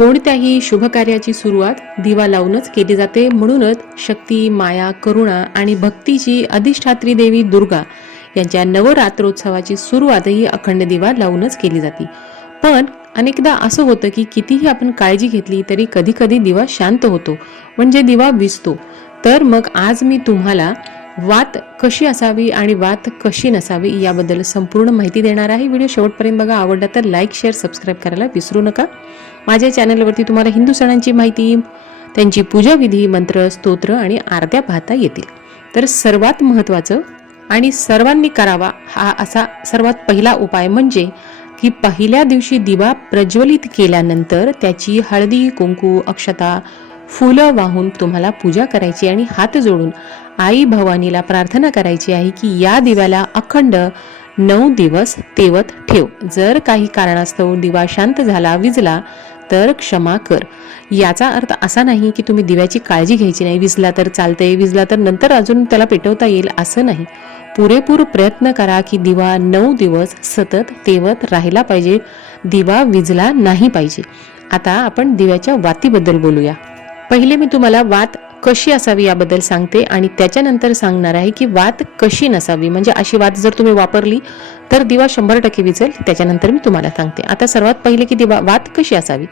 कोणत्याही शुभकार्याची सुरुवात दिवा लावूनच केली जाते. म्हणूनच शक्ती माया करुणा आणि भक्तीची अधिष्ठात्री देवी दुर्गा यांच्या नवरात्रोत्सवाची सुरुवातही अखंड दिवा लावूनच केली जाते. पण अनेकदा असं होतं की कितीही आपण काळजी घेतली तरी कधी कधी दिवा शांत होतो म्हणजे दिवा विजतो तर मग आज मी तुम्हाला वात कशी असावी आणि वात कशी नसावी याबद्दल संपूर्ण माहिती देणार आहे. व्हिडिओ शेवटपर्यंत बघा. आवडला तर लाईक शेअर सबस्क्राईब करायला विसरू नका. माझ्या चॅनलवरती तुम्हाला हिंदू सणांची माहिती त्यांची पूजाविधी मंत्र स्तोत्र आणि आरत्या पाहता येतील. तर सर्वात महत्त्वाचं आणि सर्वांनी करावा हा असा सर्वात पहिला उपाय म्हणजे की पहिल्या दिवशी दिवा प्रज्वलित केल्यानंतर त्याची हळदी कुंकू अक्षता फुलं वाहून तुम्हाला पूजा करायची आणि हात जोडून आई भवानीला प्रार्थना करायची आहे की या दिव्याला अखंड नऊ दिवस तेवत ठेव. जर काही कारणास्तव दिवा शांत झाला विजला तर क्षमा कर. याचा अर्थ असा नाही की तुम्ही दिव्याची काळजी घ्यायची नाही. विजला तर चालते विजला तर नंतर अजून त्याला पेटवता येईल असं नाही. पुरेपूर प्रयत्न करा की दिवा नऊ दिवस सतत तेवत राहिला पाहिजे. दिवा विजला नाही पाहिजे. आता आपण दिव्याच्या वातीबद्दल बोलूया. पहिले मी तुम्हाला वात कशी असावी याबद्दल सांगते आणि त्याच्यानंतर सांगणार आहे की वात कशी नसावी. म्हणजे अशी वात जर तुम्ही वापरली तर दिवा शंभर टक्के विजेल. त्याच्यानंतर मी तुम्हाला सांगते. आता सर्वात पहिले की दिवा वात कशी असावी?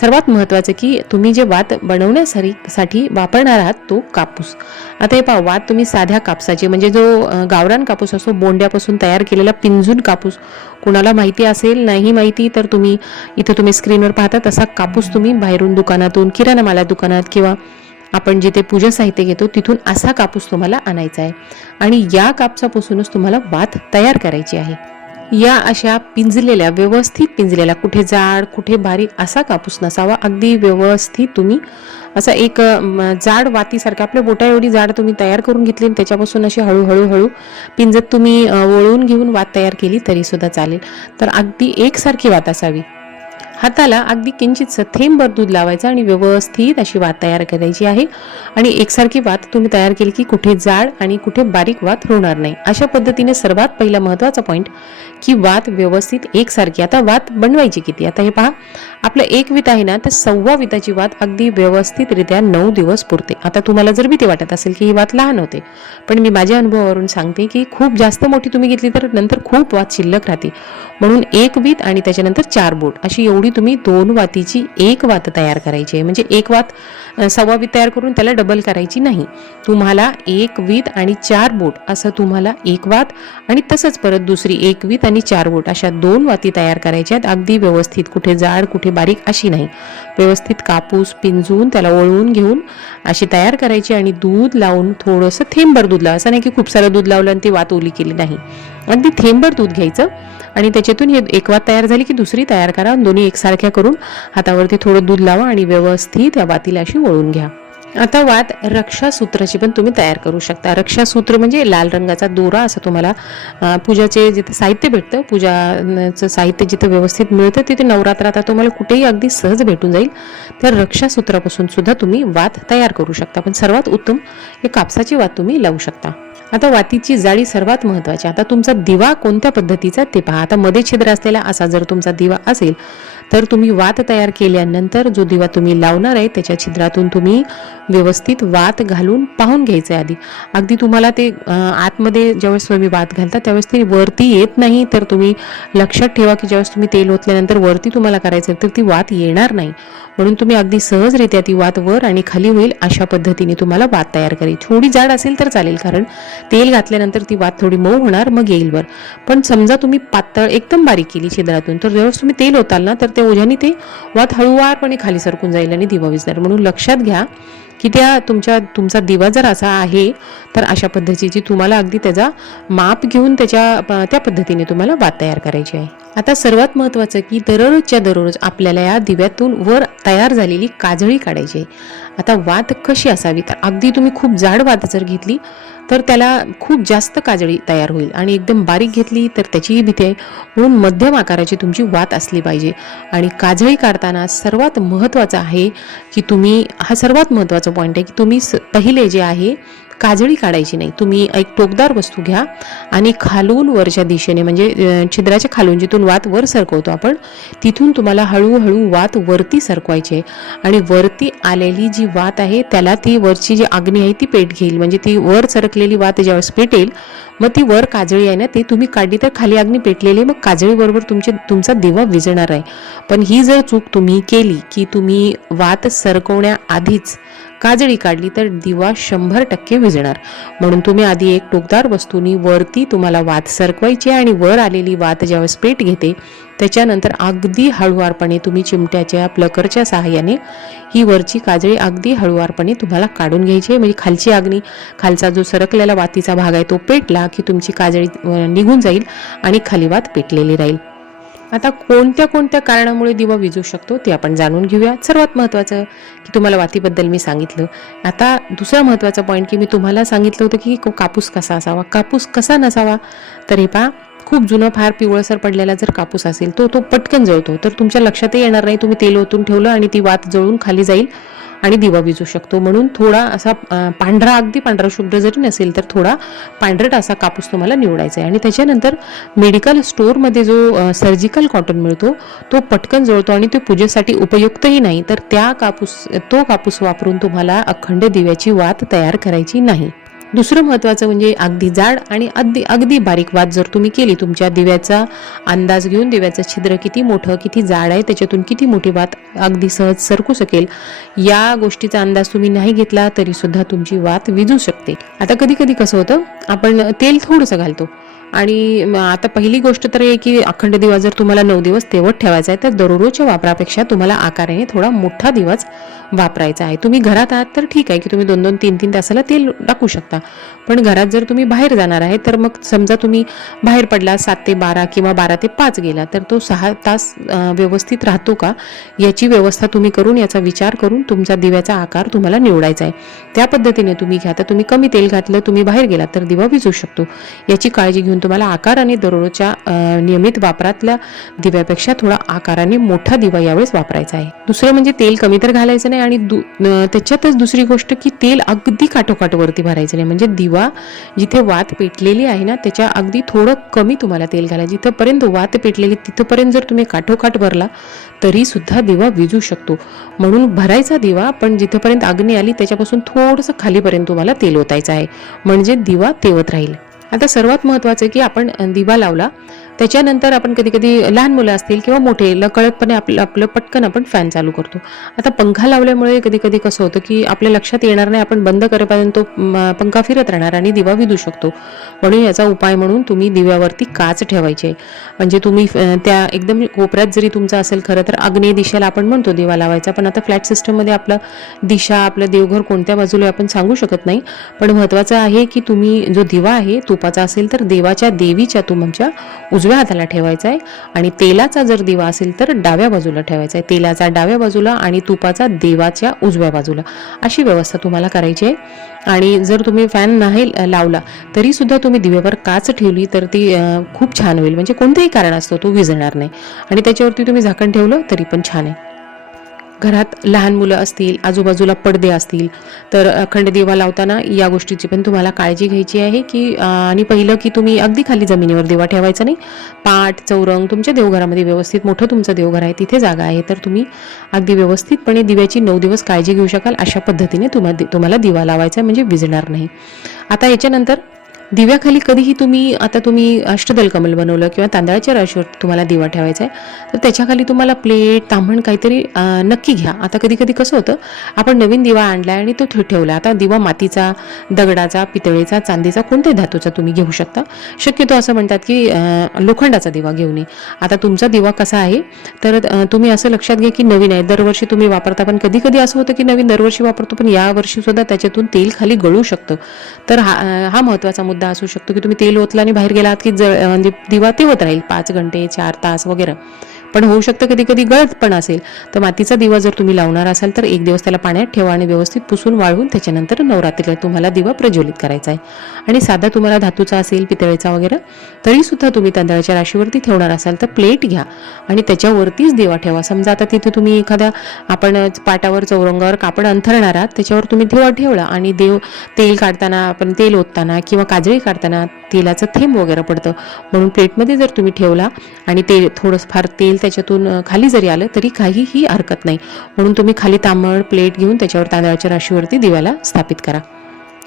सर्वात महत्त्वाचं की तुम्ही जे वात बनवण्यासाठी साठी वापरणार आहात तो कापूस. आता हे पहा वात तुम्ही साध्या कापसाचे म्हणजे जो गावरान कापूस असतो बोंड्यापासून तयार केलेला पिंजून कापूस. कुणाला माहिती असेल नाही माहिती तर तुम्ही इथं तुम्ही स्क्रीनवर पाहता तसा कापूस तुम्ही बाहेरून दुकानातून किराणा माला दुकानात किंवा आपण जिथे पूजा साहित्य घेतो तिथून असा कापूस तुम्हाला आणायचा आहे. आणि या कापसापासूनच तुम्हाला वात तयार करायची आहे. या अशा पिंजलेल्या व्यवस्थित पिंजलेल्या कुठे जाड कुठे बारीक असा कापूस नसावा. अगदी व्यवस्थित तुम्ही असा एक जाड वातीसारखं आपल्या बोटा एवढी जाड तुम्ही तयार करून घेतली आणि त्याच्यापासून अशी हळूहळू हळू पिंजत तुम्ही वळून वळवून घेऊन वात तयार केली तरी सुद्धा चालेल. तर अगदी एकसारखी वात असावी. हाताला अगदी किंचितसं थेंबभर दूध लावायचं आणि व्यवस्थित अशी वात तयार करायची आहे. आणि एकसारखी वात तुम्ही तयार केली की कुठे जाड आणि कुठे बारीक वात होणार नाही. अशा पद्धतीने सर्वात पहिला महत्त्वाचा पॉईंट की वात व्यवस्थित एकसारखी. आता वात बनवायची किती? आता हे पहा. आपलं एक वित आहे ना तर सव्वा विताची वात अगदी व्यवस्थितरित्या नऊ दिवस पुरते. आता तुम्हाला जर भीती वाटत असेल की ही वात लहान होते पण मी माझ्या अनुभवावरून सांगते की खूप जास्त मोठी तुम्ही घेतली तर नंतर खूप वात शिल्लक राहते. म्हणून एक वीत आणि त्याच्यानंतर चार बोट अशी एवढी तुम्ही दोन वातीची एक वात तयार करायची आहे. म्हणजे एक वात सव्वा वीत तयार करून त्याला डबल करायची नाही. तुम्हाला एक वीत आणि चार बोट असं तुम्हाला एक वात आणि तसंच परत दुसरी एक वीत आणि चार बोट अशा दोन वाती तयार करायच्या आहेत. अगदी व्यवस्थित कुठे जाड कुठे बारीक अशी नाही. व्यवस्थित कापूस पिंजून त्याला वळवून घेऊन अशी तयार करायची आणि दूध लावून थोडंसं थेंबर दूध लावा. असं नाही की खूप सारं दूध लावलं आणि ती वात ओली केली नाही. अगदी थेंबर दूध घ्यायचं. आणि त्याच्यातून हे एक वात तयार झाली की दुसरी तयार करा. दोन्ही एकसारख्या करून हातावरती थोडं दूध लावा आणि व्यवस्थित या वातीला अशी वळून घ्या. आता वात रक्षासूत्राची पण तुम्ही तयार करू शकता. रक्षासूत्र म्हणजे लाल रंगाचा दोरा असं तुम्हाला पूजाचे जिथे साहित्य भेटतं पूजाचं साहित्य जिथं व्यवस्थित मिळतं तिथे नवरात्र आता तुम्हाला कुठेही अगदी सहज भेटून जाईल. तर रक्षासूत्रापासून सुद्धा तुम्ही वात तयार करू शकता. पण सर्वात उत्तम हे कापसाची वात तुम्ही लावू शकता. आता वातीची जाळी सर्वात महत्वाची आता तुमचा दिवा कोणत्या पद्धतीचा ते पहा. आता मध्ये छिद्र असलेला असा जर तुमचा दिवा असेल तर तुम्ही वात तयार केल्यानंतर जो दिवा तुम्ही लावणार आहे त्याच्या छिद्रातून तुम्ही व्यवस्थित वात घालून पाहून घ्यायचं आहे आधी. अगदी तुम्हाला ते आतमध्ये ज्यावेळेस तुम्ही वात घालता त्यावेळेस ती वरती येत नाही तर तुम्ही लक्षात ठेवा की ज्यावेळेस तुम्ही तेल ओतल्यानंतर वरती तुम्हाला करायचं आहे, तर ती वात येणार नाही. म्हणून तुम्ही अगदी सहजरित्या ती वात वर आणि खाली होईल अशा पद्धतीने तुम्हाला वात तयार करायची थोडी जाड असेल तर चालेल कारण तेल घातल्यानंतर ती वात थोडी मऊ होणार मग येईल वर. पण समजा तुम्ही पातळ एकदम बारीक केली छिद्रातून तर ज्यावेळेस तुम्ही तेल होताल ना तर त्या ओझ्याने ते वात हळूवारपणे खाली सरकून जाईल आणि दिवा विजणार म्हणून लक्षात घ्या की त्या तुमच्या तुमचा दिवा जर असा आहे तर अशा पद्धतीची तुम्हाला अगदी त्याचा माप घेऊन त्याच्या त्या पद्धतीने तुम्हाला वात तयार करायची आहे. आता सर्वात महत्त्वाचं की दररोजच्या दररोज आपल्याला या दिव्यातून वर तयार झालेली काजळी काढायची आहे. आता वात कशी असावी? तर अगदी तुम्ही खूप जाड वात जर घेतली तर त्याला खूप जास्त काजळी तयार होईल. आणि एकदम बारीक घेतली तर त्याचीही भीती आहे. म्हणून मध्यम आकाराची तुमची वात असली पाहिजे. आणि काजळी काढताना सर्वात महत्त्वाचं आहे की तुम्ही हा सर्वात महत्त्वाचा पॉईंट आहे की तुम्ही स- पहिले जे आहे काजळी काढायची नाही. तुम्ही एक टोकदार वस्तू घ्या आणि खालून वरच्या दिशेने म्हणजे छिद्राच्या खालून जिथून वात वर सरकवतो आपण तिथून तुम्हाला हळूहळू वात वरती सरकवायची आहे. आणि वरती आलेली जी वात आहे त्याला ती वरची जी अग्नी आहे ती पेट घेईल. म्हणजे ती वर सरकलेली वात ज्यावेळेस पेटेल मग ती वर काजळी आहे ना ते तुम्ही काढली तर खाली अग्नी पेटलेली आहे, मग काजळीबरोबर तुमचे तुमचा दिवा विजणार आहे. पण ही जर चूक तुम्ही केली की तुम्ही वात सरकवण्याआधीच काजळी काढली तर दिवा शंभर टक्के विझणार. म्हणून तुम्ही आधी एक टोकदार वस्तूनी वरती तुम्हाला वात सरकवायची आहे आणि वर आलेली वात ज्यावेळेस पेट घेते त्याच्यानंतर अगदी हळुवारपणे तुम्ही चिमट्याच्या प्लकरच्या सहाय्याने ही वरची काजळी अगदी हळुवारपणे तुम्हाला काढून घ्यायची आहे. म्हणजे खालची अग्नी खालचा जो सरकलेला वातीचा भाग आहे तो पेटला की तुमची काजळी निघून जाईल आणि खाली वात पेटलेली राहील. आता कोणत्या कोणत्या कारणामुळे दिवा विजू शकतो ते आपण जाणून घेऊया. सर्वात महत्त्वाचं की तुम्हाला वातीबद्दल मी सांगितलं. आता दुसरा महत्त्वाचा पॉईंट की मी तुम्हाला सांगितलं होतं की कापूस कसा असावा? कापूस कसा नसावा? तर हे पहा खूप जुनं फार पिवळसर पडलेला जर कापूस असेल तो तो पटकन जळतो. तर तुमच्या लक्षातही येणार नाही तुम्ही तेल ओतून ठेवलं आणि ती वात जळून खाली जाईल. आणि दिवा विजू शकतो. म्हणून थोडा असा पांढरा अगदी पांढरा शुभ्र जरी नसेल तर थोडा पांढरट असा कापूस तुम्हाला निवडायचा आहे. आणि त्याच्यानंतर मेडिकल स्टोअरमध्ये जो सर्जिकल कॉटन मिळतो तो पटकन जळतो आणि तो पूजेसाठी उपयुक्तही नाही. तर त्या कापूस तो कापूस वापरून तुम्हाला अखंड दिव्याची वात तयार करायची नाही. दुसरं महत्त्वाचं म्हणजे अगदी जाड आणि अगदी अगदी बारीक वात जर तुम्ही केली तुमच्या दिव्याचा अंदाज घेऊन दिव्याचं छिद्र किती मोठं किती जाड आहे त्याच्यातून किती मोठी वात अगदी सहज सरकू शकेल या गोष्टीचा अंदाज तुम्ही नाही घेतला तरीसुद्धा तुमची वात विजू शकते. आता कधी कधी कसं होतं आपण तेल थोडंसं घालतो. आणि आता पहिली गोष्ट तर आहे की अखंड दिवा जर तुम्हाला नऊ दिवस तेवत ठेवायचा आहे तर दररोजच्या वापरापेक्षा तुम्हाला आकाराने थोडा मोठा दिवाच वापरायचा आहे. तुम्ही घरात आहात तर ठीक आहे की तुम्ही दोन दोन तीन तीन तासाला तेल टाकू शकता. पण घरात जर तुम्ही बाहेर जाणार आहे तर मग समजा तुम्ही बाहेर पडला सात ते बारा किंवा बारा ते पाच गेला तर तो सहा तास व्यवस्थित राहतो का? याची व्यवस्था तुम्ही करून याचा विचार करून तुमचा दिव्याचा आकार तुम्हाला निवडायचा आहे. त्या पद्धतीने तुम्ही घ्या. तर तुम्ही कमी तेल घातलं तुम्ही बाहेर गेलात तर दिवा विजू शकतो. याची काळजी घेऊन तुम्हाला आकाराने दररोजच्या नियमित वापरातल्या दिव्यापेक्षा थोडा आकाराने मोठा दिवा यावेळेस वापरायचा आहे. दुसरं म्हणजे तेल कमी तर घालायचं नाही आणि दु- त्याच्यातच दुसरी गोष्ट की तेल अगदी काठोकाठवरती भरायचं नाही. म्हणजे दिवा जिथे वात पेटलेली आहे ना त्याच्या अगदी थोडं कमी तुम्हाला तेल घालायचं. जिथंपर्यंत वात पेटलेली तिथंपर्यंत जर तुम्ही काठोकाठ भरला तरी सुद्धा दिवा विजू शकतो. म्हणून भरायचा दिवा पण जिथंपर्यंत अग्नी आली त्याच्यापासून थोडंसं खालीपर्यंत तुम्हाला तेल ओतायचं आहे. म्हणजे दिवा तेवत राहील. आता सर्वात महत्त्वाचं की आपण दिवा लावला. त्याच्यानंतर आपण कधी कधी लहान मुलं असतील किंवा मोठे कळतपणे आपलं आपलं पटकन आपण फॅन चालू करतो. आता पंखा लावल्यामुळे कधी कधी कसं होतं की आपल्या लक्षात येणार नाही आपण बंद करेपर्यंत तो पंखा फिरत राहणार आणि दिवा विधू शकतो. म्हणून याचा उपाय म्हणून तुम्ही दिव्यावरती काच ठेवायचे. म्हणजे तुम्ही त्या एकदम कोपऱ्यात जरी तुमचा असेल खरं तर आग्नेय दिशेला आपण म्हणतो दिवा लावायचा. पण आता फ्लॅट सिस्टममध्ये आपलं दिशा आपलं देवघर कोणत्या बाजूला आपण सांगू शकत नाही. पण महत्त्वाचं आहे की तुम्ही जो दिवा आहे तुपाचा असेल तर देवाच्या देवीच्या तुमच्या उजव्या हाताला ठेवायचा आहे आणि तेलाचा जर दिवा असेल तर डाव्या बाजूला ठेवायचा आहे तेलाचा डाव्या बाजूला आणि तुपाचा देवाच्या उजव्या बाजूला. अशी व्यवस्था तुम्हाला करायची आहे आणि जर तुम्ही फॅन नाही लावला तरीसुद्धा तुम्ही दिव्यावर काच ठेवली तर ती खूप छान होईल. म्हणजे कोणतंही कारण असतो तो विझणार नाही. आणि त्याच्यावरती तुम्ही झाकण ठेवलं तरी पण छान आहे. घरात लहान मुलं असतील आजूबाजूला पडदे असतील तर अखंड दिवा लावताना या गोष्टीची पण तुम्हाला काळजी घ्यायची आहे की आणि पहिलं की तुम्ही अगदी खाली जमिनीवर दिवा ठेवायचा नाही. पाट चौरंग तुमच्या देवघरामध्ये व्यवस्थित मोठं तुमचं देवघर आहे तिथे जागा आहे तर तुम्ही अगदी व्यवस्थितपणे दिव्याची नऊ दिवस काळजी घेऊ शकाल अशा पद्धतीने तुम्हाला तुम्हाला दिवा लावायचा आहे म्हणजे विजणार नाही. आता याच्यानंतर दिव्याखाली कधीही तुम्ही आता तुम्ही अष्टदल कमल बनवलं किंवा तांदळाच्या राशीवर तुम्हाला दिवा ठेवायचा आहे तर त्याच्याखाली तुम्हाला प्लेट तांबण काहीतरी नक्की घ्या. आता कधी कधी कसं होतं आपण नवीन दिवा आणला आणि तो ठेवला. आता दिवा मातीचा दगडाचा पितळेचा चांदीचा कोणत्याही धातूचा तुम्ही घेऊ शकता. शक्यतो असं म्हणतात की लोखंडाचा दिवा घेऊ नये आता तुमचा दिवा कसा आहे तर तुम्ही असं लक्षात घ्या की नवीन आहे. दरवर्षी तुम्ही वापरता पण कधी कधी असं होतं की नवीन दरवर्षी वापरतो पण यावर्षी सुद्धा त्याच्यातून तेल खाली गळू शकतं. तर हा हा महत्त्वाचा मुद्दा असू शकतो की तुम्ही तेल ओतला आणि बाहेर गेलात की जळ म्हणजे दिवा तेवत राहील पाच घंटे चार तास वगैरे. पण होऊ शकतं कधी कधी गळत पण असेल. तर मातीचा दिवा जर तुम्ही लावणार असाल तर एक दिवस त्याला पाण्यात ठेवा आणि व्यवस्थित पुसून वाळवून त्याच्यानंतर नवरात्रीला तुम्हाला दिवा प्रज्वलित करायचा आहे. आणि साधा तुम्हाला धातूचा असेल पितळेचा वगैरे तरी सुद्धा तुम्ही तांदळाच्या राशीवरती ठेवणार असाल तर प्लेट घ्या. आणि त्याच्यावरतीच दिवा ठेवा. समजा आता तिथे तुम्ही एखाद्या आपण पाटावर चौरंगावर कापड अंथरणार आहात त्याच्यावर तुम्ही दिवा ठेवला आणि देव तेल काढताना आपण तेल ओतताना किंवा काजळी काढताना तेलाचं थेंब वगैरे पडतं. म्हणून प्लेटमध्ये जर तुम्ही ठेवला आणि ते थोडंसं फार तेल त्याच्यातून खाली जरी आलं तरी काहीही हरकत नाही. म्हणून तुम्ही खाली तांबड प्लेट घेऊन त्याच्यावर तांदळाच्या राशीवरती दिव्याला स्थापित करा.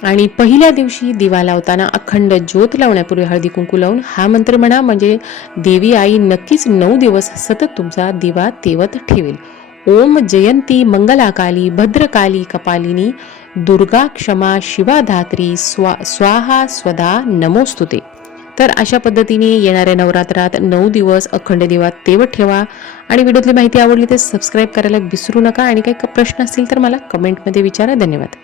आणि पहिल्या दिवशी दिवा लावताना अखंड ज्योत लावण्यापूर्वी हळदी कुंकू लावून हा मंत्र म्हणा म्हणजे देवी आई नक्कीच नऊ दिवस सतत तुमचा दिवा तेवत ठेवेल. ओम जयंती मंगलाकाली भद्रकाली कपालिनी दुर्गा क्षमा शिवा धात्री स्वा स्वाहा स्वदा नमोस्तुते. तर अशा पद्धतीने येणाऱ्या नवरात्रात नऊ दिवस अखंड दिवा तेवत ठेवा. आणि व्हिडिओतली माहिती आवडली तर सबस्क्राईब करायला विसरू नका. आणि काही प्रश्न असतील तर मला कमेंटमध्ये विचारा. धन्यवाद.